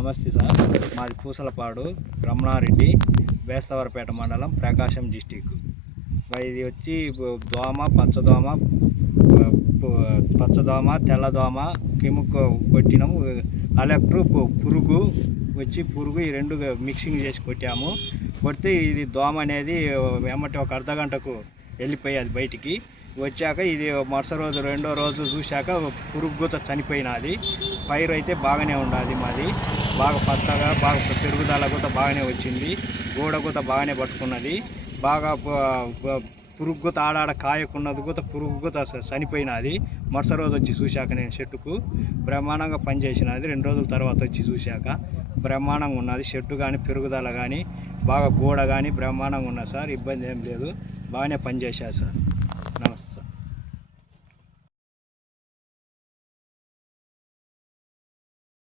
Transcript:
నమస్తే సార్, మాది పూసలపాడు రమణారెడ్డి, బేస్తవారపేట మండలం, ప్రకాశం డిస్టిక్. ఇది వచ్చి పచ్చదోమ తెల్లదోమ కెముక కొట్టినాము. అలెక్ట్రు పురుగు ఈ రెండు మిక్సింగ్ చేసి కొట్టాము. కొడితే ఇది దోమ అనేది వెంబటి ఒక అర్ధగంటకు వెళ్ళిపోయేది బయటికి. వచ్చాక ఇది మరుసటి రోజు రెండో రోజు చూశాక పురుగు గుత చనిపోయినది. పైరు అయితే బాగానే ఉన్నది, మాది బాగా పచ్చగా బాగా పెరుగుదల గుత బాగానే వచ్చింది. గోడ గుత బాగానే పట్టుకున్నది. బాగా పురుగు గుత ఆడాడ కాయకున్నది గుత పురుగు గుత చనిపోయినది. మరుసటి రోజు వచ్చి చూశాక నేను చెట్టుకు బ్రహ్మాండంగా పనిచేసినది. 2 రోజుల తర్వాత వచ్చి చూశాక బ్రహ్మాండంగా ఉన్నది. చెట్టు కానీ పెరుగుదల కానీ బాగా గోడ కానీ బ్రహ్మాండంగా ఉన్నది సార్. ఇబ్బంది ఏం లేదు, బాగానే పనిచేశారు సార్.